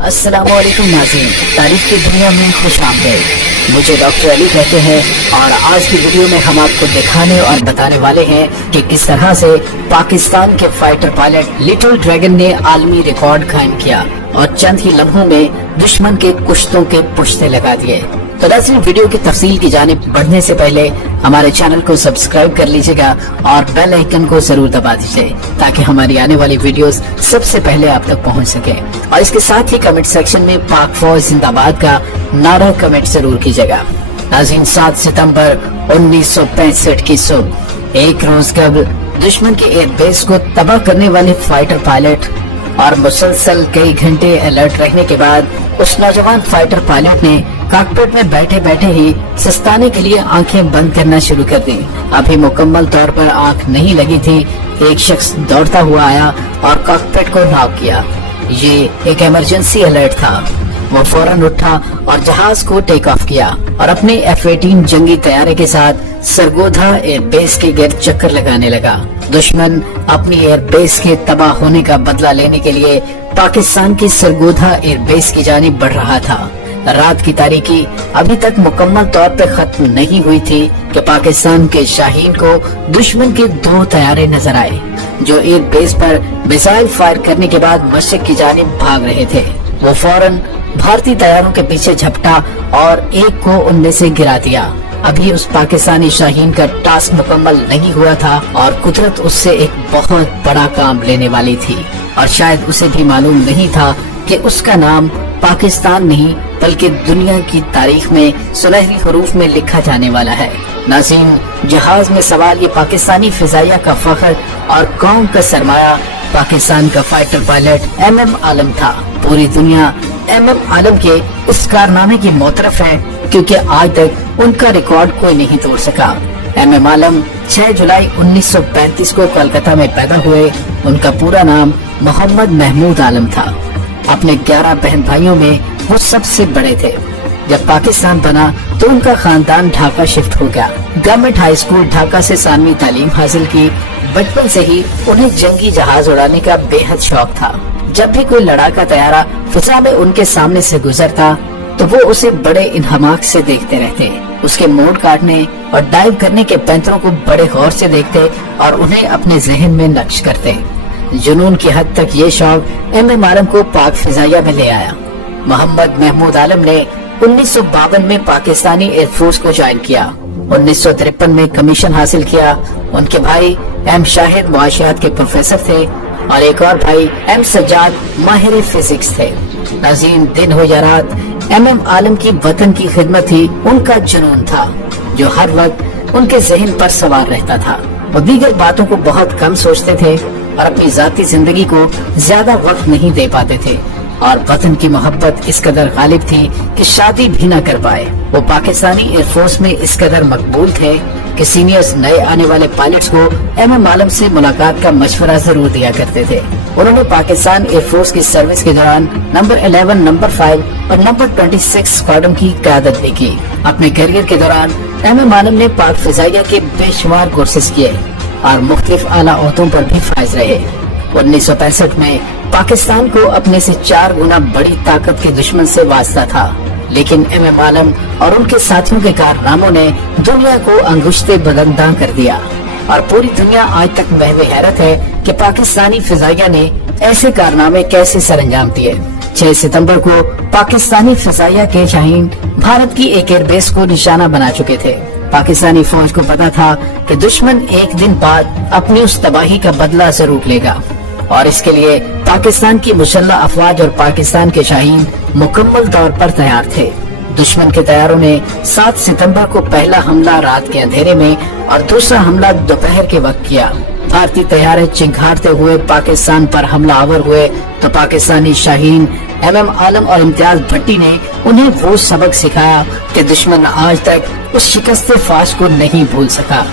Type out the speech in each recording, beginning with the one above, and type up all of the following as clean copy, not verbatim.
अस्सलामुअलैकुम नाज़रीन, तारीख की दुनिया में खुश आमदीद। मुझे डॉक्टर अली कहते हैं और आज की वीडियो में हम आपको दिखाने और बताने वाले हैं कि किस तरह से पाकिस्तान के फाइटर पायलट लिटिल ड्रैगन ने आलमी रिकॉर्ड कायम किया और चंद ही लम्हों में दुश्मन के कुश्तों के पुश्ते लगा दिए। तो नाज़रीन, वीडियो की तफसील की जानिब बढ़ने से पहले हमारे चैनल को सब्सक्राइब कर लीजिएगा और बेल आइकन को जरूर दबा दीजिए ताकि हमारी आने वाली वीडियोस सबसे पहले आप तक पहुंच सके। और इसके साथ ही कमेंट सेक्शन में पाक फौज जिंदाबाद का नारा कमेंट जरूर कीजिएगा। नाज़रीन, 7 सितंबर 1965 की सुबह, एक रोज कबल दुश्मन के एयरबेस को तबाह करने वाले फाइटर पायलट और मुसलसल कई घंटे अलर्ट रहने के बाद उस नौजवान फाइटर पायलट ने कॉकपिट में बैठे बैठे ही सस्ताने के लिए आंखें बंद करना शुरू कर दी। अभी मुकम्मल तौर पर आंख नहीं लगी थी, एक शख्स दौड़ता हुआ आया और कॉकपिट को नॉक किया। ये एक इमरजेंसी अलर्ट था। वो फौरन उठा और जहाज को टेक ऑफ किया और अपने F-18 जंगी तैयारे के साथ सरगोधा एयरबेस के गिर्द चक्कर लगाने लगा। दुश्मन अपनी एयरबेस के तबाह होने का बदला लेने के लिए पाकिस्तान की सरगोधा एयरबेस की जानिब बढ़ रहा था। रात की तारीकी अभी तक मुकम्मल तौर पर खत्म नहीं हुई थी कि पाकिस्तान के शाहीन को दुश्मन के 2 तैयारे नजर आए जो एयरबेस पर मिसाइल फायर करने के बाद मशरिक की जानिब भाग रहे थे। वो फौरन भारतीय तैयारों के पीछे झपटा और एक को उनमें से गिरा दिया। अभी उस पाकिस्तानी शाहीन का टास्क मुकम्मल नहीं हुआ था और कुदरत उससे एक बहुत बड़ा काम लेने वाली थी और शायद उसे भी मालूम नहीं था कि उसका नाम पाकिस्तान नहीं बल्कि दुनिया की तारीख में सुनहरी हरूफ में लिखा जाने वाला है। नाज़रीन, जहाज में सवार ये पाकिस्तानी फिजाइया का फख्र और कौम का सरमाया पाकिस्तान का फाइटर पायलट MM आलम था। पूरी दुनिया MM आलम के इस कारनामे की मोतरफ है क्योंकि आज तक उनका रिकॉर्ड कोई नहीं तोड़ सका। MM आलम 6 जुलाई 1935 को कोलकाता में पैदा हुए। उनका पूरा नाम मोहम्मद महमूद आलम था। अपने 11 बहन भाइयों में वो सबसे बड़े थे। जब पाकिस्तान बना तो उनका खानदान ढाका शिफ्ट हो गया। गवर्नमेंट हाई स्कूल ढाका से सानवी तालीम हासिल की। बचपन से ही उन्हें जंगी जहाज उड़ाने का बेहद शौक था। जब भी कोई लड़ाका तैयारा फिजा में उनके सामने से गुजरता तो वो उसे बड़े इन्हमाक से देखते रहते। उसके मोड़ काटने और डाइव करने के पैंतरों को बड़े गौर से देखते और उन्हें अपने जहन में नक्श करते। जुनून की हद तक ये शौक MM आलम को पाक फिजाइया में ले आया। मोहम्मद महमूद आलम ने 1952 में पाकिस्तानी एयरफोर्स को ज्वाइन किया। 1953 में कमीशन हासिल किया। उनके भाई M शाहिद मुआशियात के प्रोफेसर थे और एक और भाई M सज्जाद माहिर फिजिक्स थे। नाज़रीन, दिन हो या रात MM आलम की वतन की खिदमत ही उनका जुनून था जो हर वक्त उनके जहन पर सवार रहता था। वो दीगर बातों को बहुत कम सोचते थे और अपनी जाती जिंदगी को ज्यादा वक्त नहीं दे पाते थे और वतन की मोहब्बत इस कदर गालिब थी कि शादी भी न कर पाए। वो पाकिस्तानी एयरफोर्स में इस कदर मकबूल थे कि सीनियर्स नए आने वाले पायलट्स को MM आलम से मुलाकात का मशवरा जरूर दिया करते थे। उन्होंने पाकिस्तान एयरफोर्स की सर्विस के दौरान नंबर 11, नंबर 5 और नंबर 26 स्क्वाड्रन की क़यादत भी की। अपने करियर के दौरान MM आलम ने पाक फिजाइया के बेशुमार कोर्सेज किए और मुख्तलिफ आला ओहदों पर भी फाइज रहे। 1965 में पाकिस्तान को अपने से 4 गुना बड़ी ताकत के दुश्मन से वास्ता था, लेकिन MM आलम और उनके साथियों के कारनामों ने दुनिया को अंगुश्ते बुलंदां कर दिया और पूरी दुनिया आज तक महवे हैरत है कि पाकिस्तानी फिजाइया ने ऐसे कारनामे कैसे सरअंजाम दिए। 6 सितंबर को पाकिस्तानी फिजाइया के शाहीन भारत की एक एयरबेस को निशाना बना चुके थे। पाकिस्तानी फौज को पता था कि दुश्मन एक दिन बाद अपनी उस तबाही का बदला जरूर लेगा और इसके लिए पाकिस्तान की मुसल्लह अफवाज और पाकिस्तान के शाहीन मुकम्मल तौर पर तैयार थे। दुश्मन के तैयारों ने 7 सितंबर को पहला हमला रात के अंधेरे में और दूसरा हमला दोपहर के वक्त किया। भारतीय तैयारे चिंगारते हुए पाकिस्तान पर हमला आवर हुए तो पाकिस्तानी शाहीन MM आलम और इम्तियाज भट्टी ने उन्हें वो सबक सिखाया कि दुश्मन आज तक उस शिकस्त फाश को नहीं भूल सका।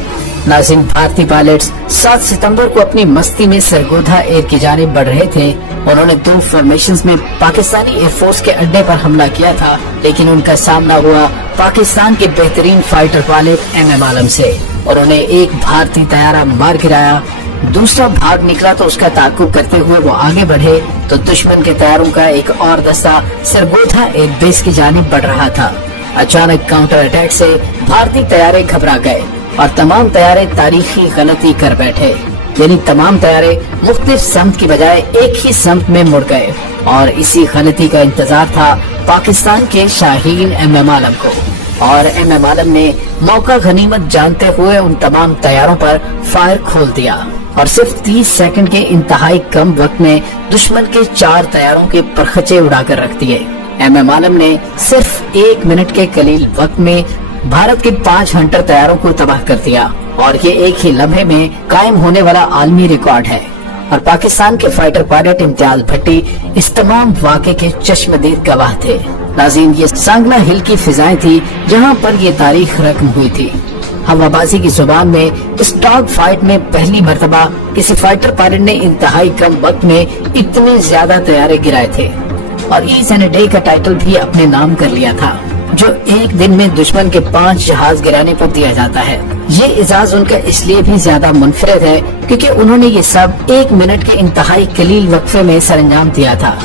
नाज़रीन, भारतीय पायलट्स 7 सितंबर को अपनी मस्ती में सरगोधा एयर की जानिब बढ़ रहे थे। उन्होंने 2 फॉर्मेशंस में पाकिस्तानी एयरफोर्स के अड्डे पर हमला किया था, लेकिन उनका सामना हुआ पाकिस्तान के बेहतरीन फाइटर पायलट MM आलम से। उन्होंने एक भारतीय तैयारा मार गिराया दूसरा भाग निकला तो उसका ताक़ुब करते हुए वो आगे बढ़े तो दुश्मन के तैयारों का एक और दस्ता सरगोधा एक बेस की जानिब बढ़ रहा था। अचानक काउंटर अटैक से भारतीय तैयारे घबरा गए और तमाम तैयारे तारीखी गलती कर बैठे, यानी तमाम तैयारे मुख्तलिफ समत की बजाय एक ही समत में मुड़ गए और इसी गलती का इंतजार था पाकिस्तान के शाहीन एमएम आलम को। और एमएम आलम ने मौका गनीमत जानते हुए उन तमाम तैयारों पर फायर खोल दिया और सिर्फ 30 सेकंड के इंतहाई कम वक्त में दुश्मन के 4 तैयारों के परखचे उड़ाकर रख दिए। एमएम आलम ने सिर्फ 1 मिनट के कलील वक्त में भारत के 5 हंटर तैयारों को तबाह कर दिया और ये एक ही लम्हे में कायम होने वाला आलमी रिकॉर्ड है। और पाकिस्तान के फाइटर पायलट इम्तियाज भट्टी इस तमाम वाक़े के चश्मदीद गवाह थे। नाज़रीन, ये सांगला हिल की फिजाएं थी जहां पर ये तारीख रकम हुई थी। हवाबाजी की जुबान में इस डॉग फाइट में पहली मर्तबा किसी फाइटर पायलट ने इंतहाई कम वक्त में इतने ज्यादा तैयारे गिराए थे और ईज एंड डे का टाइटल भी अपने नाम कर लिया था, जो एक दिन में दुश्मन के 5 जहाज गिराने पर दिया जाता है। ये एजाज उनका इसलिए भी ज्यादा मुनफरिद है क्योंकि उन्होंने ये सब 1 मिनट के इंतहाई कलील वक्फे में सरंजाम दिया था।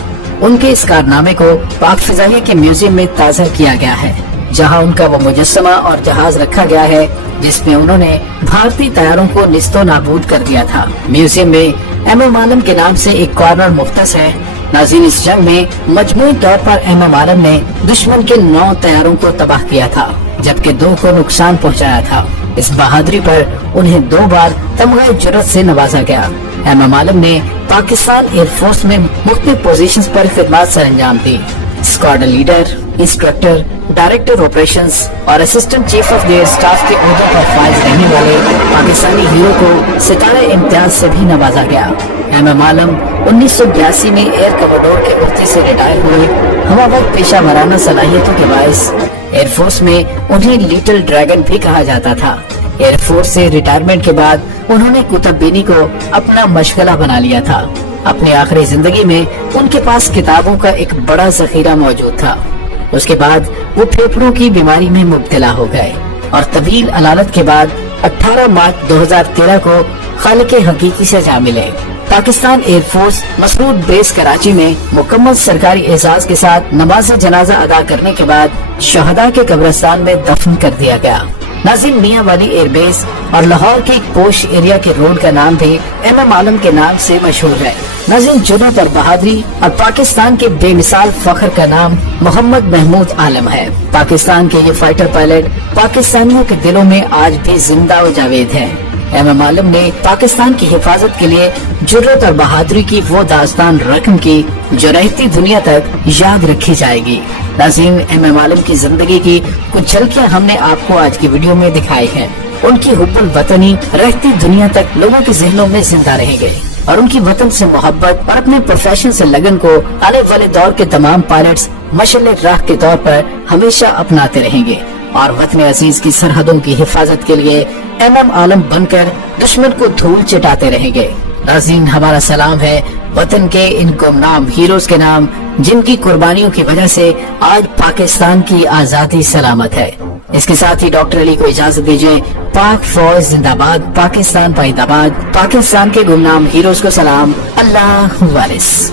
उनके इस कारनामे को पाक फिजाइया के म्यूजियम में ताज़ा किया गया है, जहां उनका वो मुजस्समा और जहाज रखा गया है जिसमें उन्होंने भारतीय तैयारों को निस्तो नाबूद कर दिया था। म्यूजियम में एमएम आलम के नाम से एक कॉर्नर मुख्तस है। नाज़रीन, इस जंग में मजमूई तौर पर एमएम आलम ने दुश्मन के 9 तैयारों को तबाह किया था, जबकि 2 को नुकसान पहुंचाया था। इस बहादुरी पर उन्हें 2 बार तमग़े जुर्रत से नवाजा गया। एमएम आलम ने पाकिस्तान एयरफोर्स में मुख्तलिफ पोजीशंस पर खिदमत सरंजाम दी। Squadron leader, instructor, director operations और assistant chief of air staff के ओहदे पर फाइज रहने वाले पाकिस्तानी हीरो को सितारे इम्तियाज से भी नवाजा गया। एमएम आलम 1982 में एयर कमांडर के उहदे से रिटायर हुए। हवाबाज पेशा वराना सलाहियतों के बायस एयरफोर्स में उन्हें लिटिल ड्रैगन भी कहा जाता था। एयरफोर्स से रिटायरमेंट के बाद उन्होंने कुतुबबीनी को अपना मशगला बना लिया था। अपनी आखिरी जिंदगी में उनके पास किताबों का एक बड़ा जखीरा मौजूद था। उसके बाद वो फेफड़ों की बीमारी में मुब्तला हो गए और तवील अलालत के बाद 18 मार्च 2013 को खालिक हकीकी से जा मिले। पाकिस्तान एयरफोर्स मसरूद बेस कराची में मुकम्मल सरकारी एजाज के साथ नमाज जनाजा अदा करने के बाद शहदा के कब्रिस्तान में दफन कर दिया गया। नाज़रीन, मियां वाली एयरबेस और लाहौर के एक पोश एरिया के रोड का नाम भी एमएम आलम के नाम से मशहूर है। नाज़रीन, जुर्रत और बहादुरी और पाकिस्तान के बेमिसाल फख्र का नाम मोहम्मद महमूद आलम है। पाकिस्तान के ये फाइटर पायलट पाकिस्तानियों के दिलों में आज भी जिंदा और जावेद है। एमएम आलम ने पाकिस्तान की हिफाजत के लिए जुर्रत और बहादुरी की वो दास्तान रकम की जो रहती दुनिया तक याद रखी जाएगी। नाज़रीन, एमएम आलम की जिंदगी की कुछ झलकियां हमने आपको आज की वीडियो में दिखाई हैं। उनकी हुब्बुल वतनी रहती दुनिया तक लोगों के जहनों में जिंदा रहेंगे और उनकी वतन से मोहब्बत और अपने प्रोफेशन से लगन को आने वाले दौर के तमाम पायलट्स मशाल राह के तौर पर हमेशा अपनाते रहेंगे और वतन अजीज की सरहदों की हिफाजत के लिए एमएम आलम बनकर दुश्मन को धूल चटाते रहेंगे। नाज़रीन, हमारा सलाम है वतन के इन गुमनाम हीरोज के नाम जिनकी कुर्बानियों की वजह से आज पाकिस्तान की आजादी सलामत है। इसके साथ ही डॉक्टर अली को इजाजत दीजिए। पाक फौज जिंदाबाद, पाकिस्तान पाइंदाबाद, पाकिस्तान के गुमनाम हीरोज को सलाम। अल्लाह वारिस।